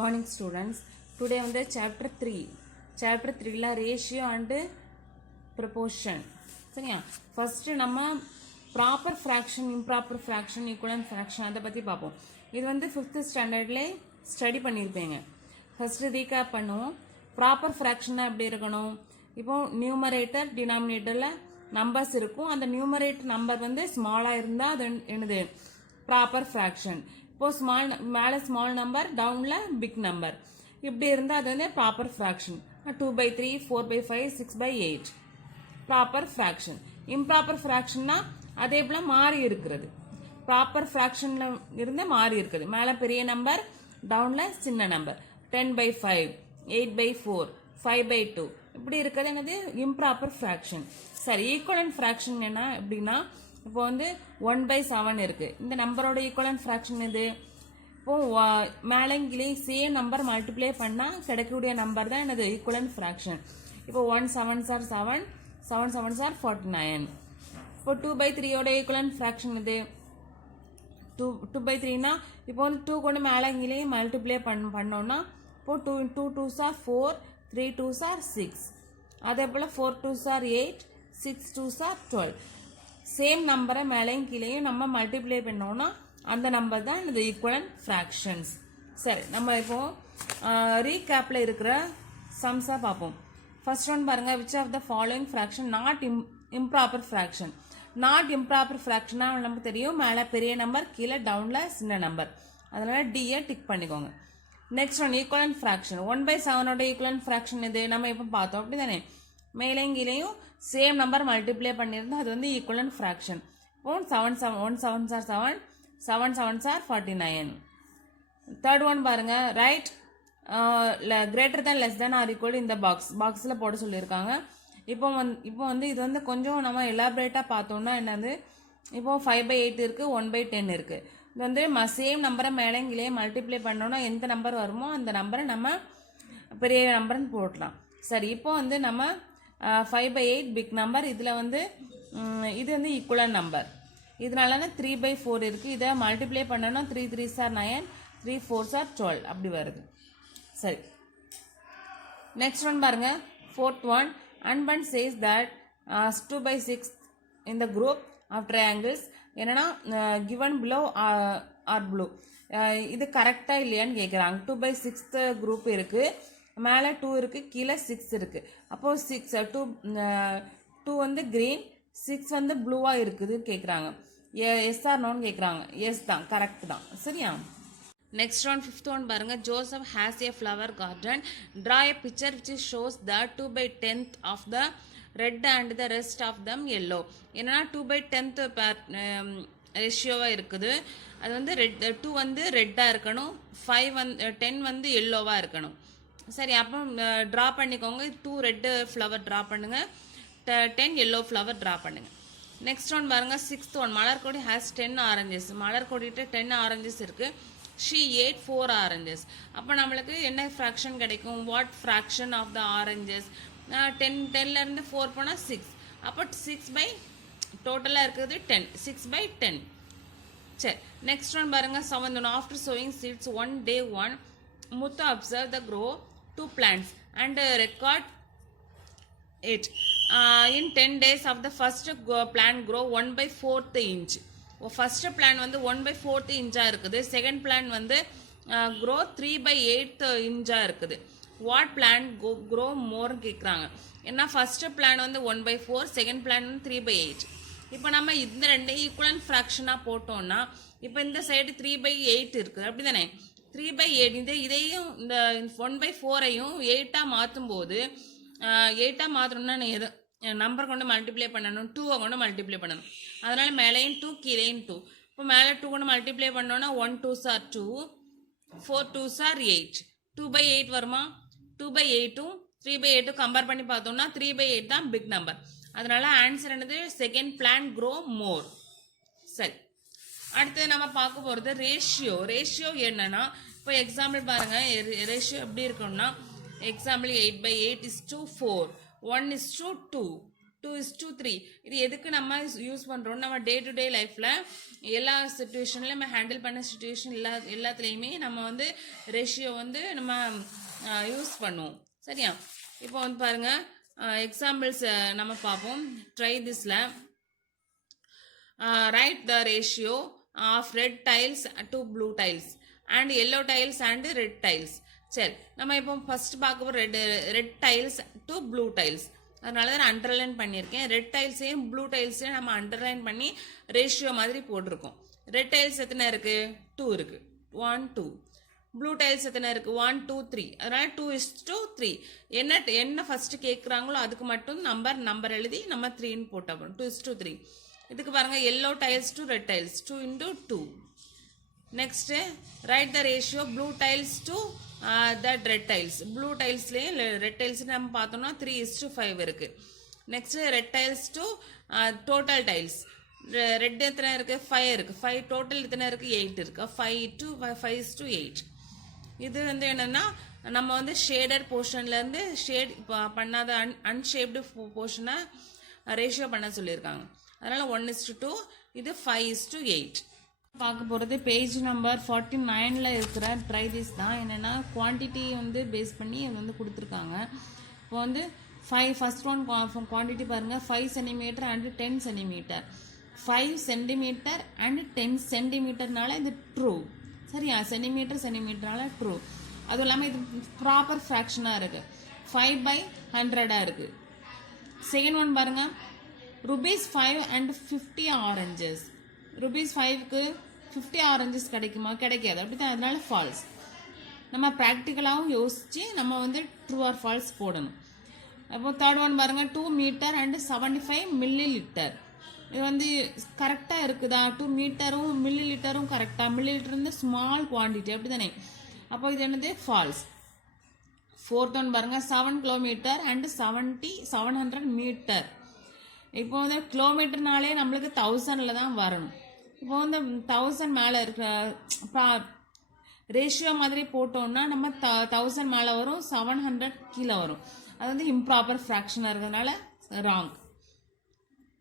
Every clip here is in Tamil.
morning students. Today on the chapter 3 la ratio and proportion. சரியா first நம்ம proper fraction, improper fraction, equivalent fraction அத பத்தி பாப்போம். இது வந்து 5th standardல ஸ்டடி பண்ணிருப்பீங்க. first recap பண்ணுவோம். proper fraction எப்படி இருக்கணும்? இப்போ numerator denominatorல numbers இருக்கும். அந்த numerator number வந்து ஸ்மாலா இருந்தா அது என்னது proper fraction. இப்போ மேல ஸ்மால் நம்பர் டவுன்ல பிக் நம்பர் இப்படி இருந்தா அது வந்து proper fraction. 2/3, 4/5, 6/8 proper fraction. Improper ஃபிராக்ஷன்னா அதே போல மாறி இருக்கிறது. ப்ராப்பர் ஃபிராக்ஷன்ல இருந்து மாறி இருக்குது. மேல பெரிய நம்பர் டவுன்ல சின்ன நம்பர். 10/5, 8/4, 5/2 இப்படி இருக்கிறது என்னது இம்ப்ராப்பர் ஃபிராக்ஷன். சரி, ஈக்குவலன்ட் ஃபிராக்ஷன் என்ன அப்படின்னா இப்போ வந்து 1/7 இருக்கு. இந்த நம்பரோட ஈக்குவலன்ட் ஃபிராக்ஷன் இது. இப்போ மேலங்கிலே சேம் நம்பர் மல்டிப்ளை பண்ணா கிடைக்கக்கூடிய நம்பர் தான் என்னது ஈக்குவலன்ட் ஃபிராக்ஷன். இப்போ 1 7s are 7, 7 7s are 49. இப்போ 2/3 ஓட ஈக்குவலன்ட் ஃபிராக்ஷன் இது. 2/3னா இப்போ வந்து 2 கொண்டு மேலங்கிலே மல்டிப்ளை பண்ணோம்னா இப்போ 2 2s are 4, 3 2s are 6. அதே போல 4 2s are 8, 6 2s are 12. Same நம்பரை மேலையும் கீழையும் நம்ம மல்டிப்ளை பண்ணோம்னா அந்த நம்பர் தான் இந்த ஈக்குவலன்ட் ஃபிராக்ஷன்ஸ். சரி, நம்ம இப்போ ரீகேப்ல இருக்கிற சம்ஸா பார்ப்போம். ஃபர்ஸ்ட் ஒன் பாருங்க, which of the following fraction not improper fraction. Not improper ஃபிராக்ஷனா நமக்கு தெரியும், மேலே பெரிய நம்பர் கீழே டவுன்ல சின்ன நம்பர். அதனால டியை டிக் பண்ணிக்கோங்க. Next one equivalent fraction. 1/7 equivalent fraction இது நம்ம இப்போ பார்த்தோம் அப்படிதானே. மேலையும் கீழையும் சேம் நம்பர் மல்டிப்ளை பண்ணியிருந்தா அது வந்து ஈக்குவலன்ட் ஃபிராக்ஷன். இப்போ 1 7s are 7, 7 7s are 49. Third one பாருங்க, right greater than less than or equal இந்த பாக்ஸில் போட சொல்லியிருக்காங்க. இப்போ வந்து இது வந்து கொஞ்சம் நம்ம எலாபரேட்டாக பார்த்தோம்னா என்னது, இப்போ 5/8 இருக்கு, 1/10 இருக்கு. இது வந்து சேம் நம்பரை மேலேங்கிலே மல்டிப்ளை பண்ணோம்னா எந்த நம்பர் வருமோ அந்த நம்பரை நம்ம பெரிய நம்பர்னு போடலாம். சரி, இப்போ வந்து நம்ம 5/8 பிக் நம்பர். இதில் வந்து இது வந்து ஈக்குவலன்ட் நம்பர். இதனால 3/4 இருக்கு. இதை மல்டிப்ளை பண்ணோம்னா 3 3s are 9, 3 4s are 12 அப்படி வருது. சரி, நெக்ஸ்ட் ஒன் பாருங்க, fourth one. Anban says that 2/6 in the group of triangles என்னன்னா given below are blue. இது கரெக்டா இல்லையான்னு கேட்குறாங்க. 2/6 குரூப் இருக்கு, மேலே 2 இருக்கு, கீழே 6 இருக்கு. அப்போ 2 வந்து கிரீன், 6 வந்து ப்ளூவா இருக்குது கேட்குறாங்க. எஸ் ஆர் நோன்னு கேட்குறாங்க. எஸ் தான், கரெக்ட் தான். சரியா? நெக்ஸ்ட் ஒன், ஃபிஃப்த் ஒன் பாருங்க, Joseph has a flower garden. Draw a picture which shows the 2/10 of the red and the rest of them yellow. என்னன்னா 2/10 ரேஷியோவாக இருக்குது. அது வந்து 2 வந்து ரெட்டாக இருக்கணும், 10 வந்து எல்லோவாக இருக்கணும். சரி, அப்போ ட்ரா பண்ணிக்கோங்க. 2 ரெட் ஃப்ளவர் ட்ரா பண்ணுங்க, 10 எல்லோ ஃப்ளவர் ட்ரா பண்ணுங்க. நெக்ஸ்ட் ஒன் பாருங்க, sixth one. Malarkodi has 10 oranges. மலர்கொடிட்டு 10 ஆரஞ்சஸ் இருக்கு. She ate 4 oranges. அப்போ நம்மளுக்கு என்ன ஃப்ராக்ஷன் கிடைக்கும்? What fraction of the oranges? 10ல இருந்து 4 போனால் 6. அப்போ 6 டோட்டலாக இருக்கிறது 10, 6/10. சரி, நெக்ஸ்ட் ஒன் பாருங்க, seventh one. After sowing seeds one day one, Muthu observed the grow 2 plants and record it. In 10 days of the first plant grow 1/4 inch. First plant வந்து 1/4 inch இருக்குது. செகண்ட் plant வந்து grow 3/8 inch இருக்குது. வாட் plant grow more கேட்குறாங்க. ஏன்னா ஃபர்ஸ்ட் plant வந்து 1/4, செகண்ட் plant வந்து 3/8. இப்போ நம்ம இந்த ரெண்டு ஈக்குவலன்ட் ஃப்ராக்ஷனாக போட்டோம்னா இப்போ இந்த சைடு 3/8 இருக்குது அப்படிதானே. 3/8 இதையும் இந்த 1/4ஐயும் 8ஆ மாற்றும் போது 8ஆ மாற்றணும்னா நம்பர் கொண்டு மல்டிப்ளை பண்ணணும், 2 கொண்டு மல்டிப்ளை பண்ணணும். அதனால மேலேயும் 2 கீழேயும் 2. இப்போ மேலே 2 கொண்டு மல்டிப்ளை பண்ணோன்னா 1 2s are 2, 4 2s are 8. 2/8 வருமா? 2/8ம் 3/8 கம்பேர் பண்ணி பார்த்தோம்னா 3/8 தான் பிக் நம்பர். அதனால ஆன்சர் என்னது? செகண்ட் பிளான் க்ரோ மோர். சரி, அடுத்து நம்ம பார்க்க போகிறது ரேஷியோ. ரேஷியோ என்னன்னா, இப்போ எக்ஸாம்பிள் பாருங்க, ரேஷியோ எப்படி இருக்கும்னா example 8/8 is to 4, 1 is to 2. 2:3. இது எதுக்கு நம்ம யூஸ் பண்ணுறோம், நம்ம டே டு டே லைஃப்பில் எல்லா சுச்சுவேஷன்லையும் நம்ம ஹேண்டில் பண்ண சுச்சுவேஷன் எல்லாத்துலேயுமே நம்ம வந்து ரேஷியோ வந்து நம்ம யூஸ் பண்ணுவோம். சரியா? இப்போ வந்து பாருங்கள், எக்ஸாம்பிள்ஸ் நம்ம பார்ப்போம். ட்ரை திஸில் write the ratio of red tiles to blue tiles and yellow tiles and red tiles. சரி, நம்ம இப்போ ஃபர்ஸ்ட் பார்க்க போகிற red tiles to blue tiles. அதனால தான் நான் அண்டர்லைன் பண்ணியிருக்கேன். ரெட் டைல்ஸையும் ப்ளூ டைல்ஸையும் நம்ம அண்டர்லைன் பண்ணி ரேஷியோ மாதிரி போட்டிருக்கோம். ரெட் டைல்ஸ் எத்தனை இருக்குது? 2 இருக்குது. 1 2. ப்ளூ டைல்ஸ் எத்தனை இருக்குது? 1 2 3. அதனால 2:3. என்ன ஃபர்ஸ்ட் கேட்குறாங்களோ அதுக்கு மட்டும் நம்பர் எழுதி நம்ம 3ன்னு போட்டோம். 2:3. இதுக்கு பாருங்க, yellow tiles to red tiles 2 × 2. Next write the ratio blue tiles to that red tiles. Blue டைல்ஸ்லேயும் ரெட் டைல்ஸ் நம்ம பார்த்தோம்னா 3:5 இருக்கு. Next red tiles to total tiles. Red எத்தனை இருக்கு? 5 இருக்கு. 5 டோட்டல் எத்தனை இருக்கு? 8 இருக்கு. 5:8. இது வந்து என்னன்னா, நம்ம வந்து ஷேடட் போர்ஷன்லேருந்து ஷேட் பண்ணாத அன்ஷேப்டு போர்ஷனை ரேஷியோ பண்ண சொல்லியிருக்காங்க. அதனால 1:2. இது 5:8. பார்க்க போகிறது பேஜ் நம்பர் 49ல் இருக்கிற ட்ரை திஸ் தான். என்னென்னா குவான்டிட்டி வந்து பேஸ் பண்ணி அது வந்து கொடுத்துருக்காங்க. இப்போ வந்து ஃபர்ஸ்ட் ஒன் குவான்டிட்டி பாருங்கள், 5 centimetre and 10 centimetre. 5 centimetre and 10 சென்டிமீட்டர்னால இது ட்ரூ. சரியா? சென்டிமீட்டர்னால ட்ரூ. அதுவும் இல்லாமல் இது ப்ராப்பர் ஃப்ராக்ஷனாக இருக்குது. 5/100 இருக்குது. செகண்ட் ஒன் பாருங்கள், ₹5 and 50 ஆரஞ்சஸ். ₹5க்கு 50 ஆரஞ்சஸ் கிடைக்குமா? கிடைக்காது. அப்படி தான். அதனால ஃபால்ஸ். நம்ம ப்ராக்டிக்கலாகவும் யோசித்து நம்ம வந்து ட்ரூ ஆர் ஃபால்ஸ் போடணும். அப்போ தேர்ட் ஒன் பாருங்கள், 2 மீட்டர் அண்ட் 75 மில்லிலிட்டர். இது வந்து கரெக்டாக இருக்குதா? 2 மீட்டரும் மில்லிலிட்டரும் கரெக்டாக. மில்லிலிட்டர் வந்து ஸ்மால் குவான்டிட்டி, அப்படி தானே? அப்போ இது என்னது? ஃபால்ஸ். ஃபோர்த் ஒன் பாருங்கள், 7 கிலோமீட்டர் அண்ட் 700 மீட்டர். இப்போ வந்து கிலோமீட்டர்னாலே நம்மளுக்கு 1000ல் தான் வரணும். இப்போ வந்து 1000 மேலே இருக்கிற ரேஷியோ மாதிரி போட்டோம்னா நம்ம 1000 மேலே வரும், 700 கீழே வரும். அது வந்து இம்ப்ராப்பர் ஃப்ராக்ஷனாக இருக்கிறதுனால ராங்.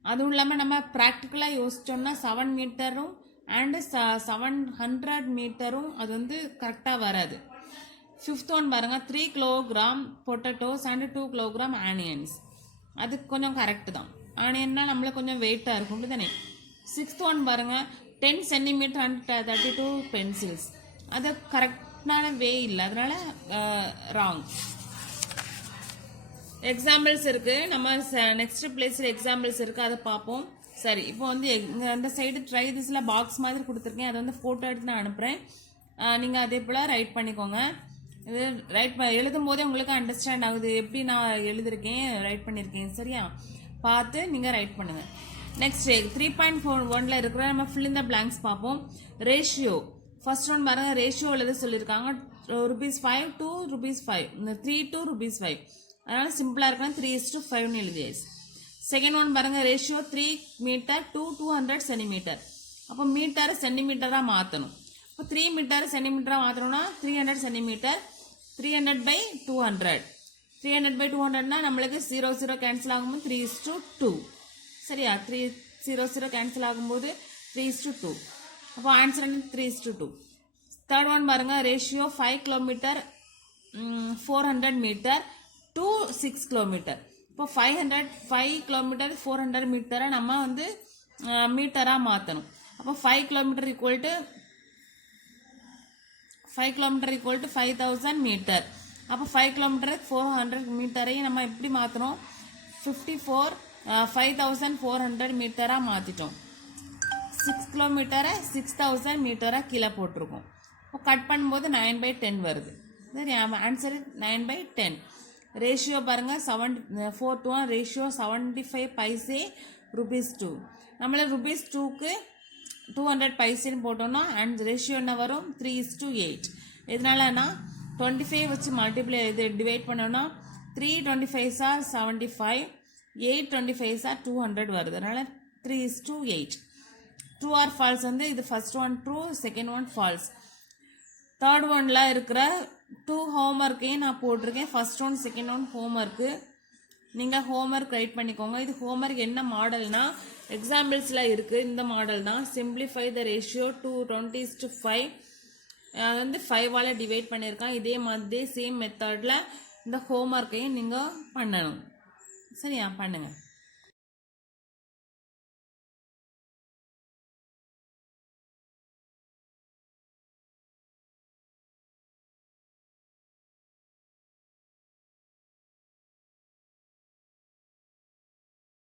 அதுவும் இல்லாமல் நம்ம ப்ராக்டிக்கலாக யோசிச்சோம்னா 7 மீட்டரும் அண்டு 700 மீட்டரும் அது வந்து கரெக்டாக வராது. ஃபிஃப்த் ஒன் பாருங்கள், 3 kilogram potatoes and 2 kilogram onions. அது கொஞ்சம் கரெக்டு தான். ஆனியன்னா நம்மளுக்கு கொஞ்சம் வெயிட்டாக இருக்கும், அப்படி தானே? சிக்ஸ்த் ஒன் பாருங்கள், 10 சென்டிமீட்டர் அண்ட் 32 பென்சில்ஸ். அது கரெக்டான வே இல்லை, அதனால ராங். எக்ஸாம்பிள்ஸ் இருக்குது. நம்ம நெக்ஸ்ட் பிளேஸில் எக்ஸாம்பிள்ஸ் இருக்குது, அதை பார்ப்போம். சரி, இப்போ வந்து அந்த சைடு ட்ரை திஸில் பாக்ஸ் மாதிரி கொடுத்துருக்கேன். அதை வந்து ஃபோட்டோ எடுத்து நான் அனுப்புகிறேன். நீங்கள் அதே போல் ரைட் பண்ணிக்கோங்க. இது எழுதும் போதே உங்களுக்கு அண்டர்ஸ்டாண்ட் ஆகுது எப்படி நான் எழுதியிருக்கேன், ரைட் பண்ணியிருக்கேன். சரியா? பார்த்து நீங்கள் ரைட் பண்ணுங்கள். நெக்ஸ்ட் 3.41ல் இருக்கிற நம்ம ஃபில் இன் த பிளாங்க்ஸ் பார்ப்போம். ரேஷியோ ஃபர்ஸ்ட் ஒன் பாருங்கள், ரேஷியோ எழுத சொல்லியிருக்காங்க. ₹5 to ₹5, 3 to ₹5. அதனால் சிம்பிளாக இருக்கணும், 3:5ன்னு எழுதியாச்சு. செகண்ட் ஒன் பாருங்கள், ரேஷியோ 3 மீட்டர் to 200 சென்டிமீட்டர். அப்போ மீட்டரை சென்டிமீட்டராக மாற்றணும். இப்போ 3 மீட்டர் சென்டிமீட்டராக மாற்றணும்னா 300 சென்டிமீட்டர். 300/200. 300/200னா நம்மளுக்கு 0 கேன்சல் ஆகும்போது 3:2. சரியா? 3 கேன்சல் ஆகும்போது 3:2. அப்போ ஆன்சர் வந்து 3:2. தேர்ட் ஒன் பாருங்கள், ratio 5 kilometre 400 metre to 6 kilometre. இப்போ 5 கிலோமீட்டர் 400 மீட்டரை நம்ம வந்து மீட்டராக மாற்றணும். அப்போ 5 கிலோமீட்டர் ஈக்குவல் டு 5000 மீட்டர். அப்போ 5 கிலோமீட்டர் 400 மீட்டரையும் நம்ம எப்படி மாற்றணும்? 5400 மீட்டராக மாற்றிட்டோம். 6 கிலோமீட்டரை 6000 மீட்டராக கீழே போட்டிருக்கோம். இப்போ கட் பண்ணும்போது 9/10 வருது. சரி, ஆன்சர் 9/10. ரேஷியோ பாருங்கள், 4:1 ரேஷியோ 75 பைசே ₹2. நம்மள ₹2க்கு 200 பைசேன்னு போட்டோம்னா அண்ட் ரேஷியோ என்ன வரும்? 3:8. இதனாலனா 25 வச்சு மல்டிப்ளை இது டிவைட் பண்ணோன்னா 3 25s are 75, 8 25s are 200 வருது. அதனால 3:8. ட்ரூ ஆர் ஃபால்ஸ் வந்து இது first one true, second one false. Third ஒன்ல இருக்கிற 2 ஹோம்ஒர்க்கையும் நான் போட்டிருக்கேன். First one second one homework. நீங்கள் ஹோம்ஒர்க் ரைட் பண்ணிக்கோங்க. இது ஹோம்ஒர்க் என்ன மாடல்னா எக்ஸாம்பிள்ஸில் இருக்குது, இந்த மாடல் தான். சிம்பிளிஃபை த ரேஷியோ 2:20:5 வந்து 5ஆல் டிவைட் பண்ணியிருக்கான். இதே மாதிரி சேம் மெத்தடில் இந்த ஹோம்ஒர்க்கையும் நீங்கள் பண்ணணும். சரியா, பண்ணுங்கள்.